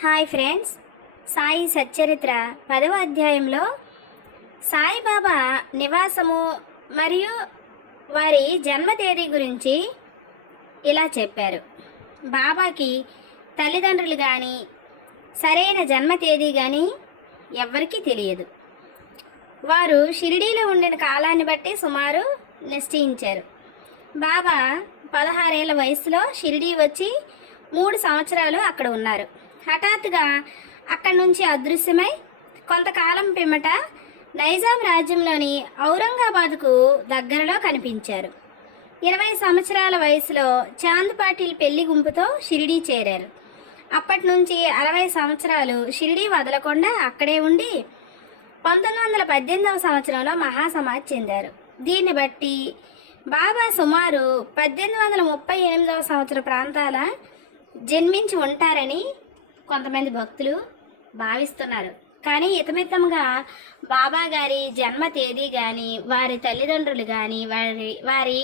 Hi friends. Sai Satcharitra పదవ అధ్యాయంలో సాయిబాబా నివాసము మరియు వారి జన్మ తేదీ గురించి ఇలా చెప్పారు. బాబాకి తల్లిదండ్రులు కానీ సరైన జన్మ తేదీ కానీ ఎవ్వరికీ తెలియదు. వారు షిరిడీలో ఉండిన కాలాన్ని బట్టి సుమారు నిశ్చయించారు. బాబా పదహారేళ్ళ వయసులో షిరిడీ వచ్చి మూడు సంవత్సరాలు అక్కడ ఉన్నారు. హఠాత్తుగా అక్కడి నుంచి అదృశ్యమై కొంతకాలం పిమ్మట నైజాం రాజ్యంలోని ఔరంగాబాద్కు దగ్గరలో కనిపించారు. ఇరవై సంవత్సరాల వయసులో చాంద్ పాటిల్ పెళ్ళి గుంపుతో షిరిడీ చేరారు. అప్పటి నుంచి అరవై సంవత్సరాలు షిరిడీ వదలకుండా అక్కడే ఉండి పంతొమ్మిది వందల పద్దెనిమిదవ సంవత్సరంలో మహాసమాధి చెందారు. దీన్ని బట్టి బాబా సుమారు పద్దెనిమిది వందల ముప్పై ఎనిమిదవ సంవత్సర ప్రాంతాల జన్మించి ఉంటారని కొంతమంది భక్తులు భావిస్తున్నారు. కానీ ఇతమితంగా బాబా గారి జన్మ తేదీ కానీ వారి తల్లిదండ్రులు కానీ వారి వారి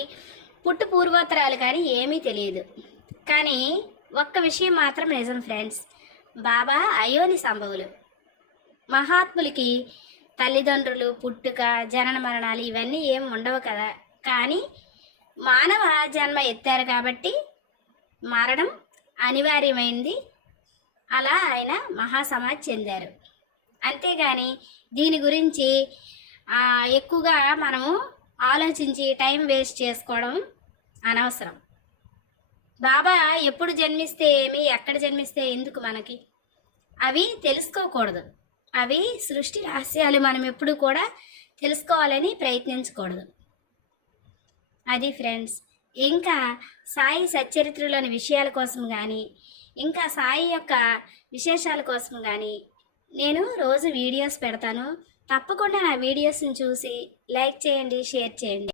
పుట్టు పూర్వోత్తరాలు కానీ ఏమీ తెలియదు. కానీ ఒక్క విషయం మాత్రం నిజం ఫ్రెండ్స్ బాబా అయోని సంభవులు. మహాత్ములకి తల్లిదండ్రులు పుట్టుక జనన మరణాలు ఇవన్నీ ఏం ఉండవు కదా. కానీ మానవ జన్మ ఎత్తారు కాబట్టి మరణం అనివార్యమైంది. అలా ఆయన మహాసమాధి చెందారు. అంతేగాని దీని గురించి ఎక్కువగా మనము ఆలోచించి టైం వేస్ట్ చేసుకోవడం అనవసరం. బాబా ఎప్పుడు జన్మిస్తే ఏమి ఎక్కడ జన్మిస్తే ఎందుకు మనకి? అవి తెలుసుకోకూడదు. అవి సృష్టి రహస్యాలు మనం ఎప్పుడు కూడా తెలుసుకోవాలని ప్రయత్నించకూడదు. అది ఫ్రెండ్స్ ఇంకా సాయి సచ్చరిత్రలోని విషయాల కోసం కానీ ఇంకా సాయి యొక్క విశేషాల కోసం కానీ నేను రోజు వీడియోస్ పెడతాను. తప్పకుండా నా వీడియోస్ని చూసి లైక్ చేయండి షేర్ చేయండి.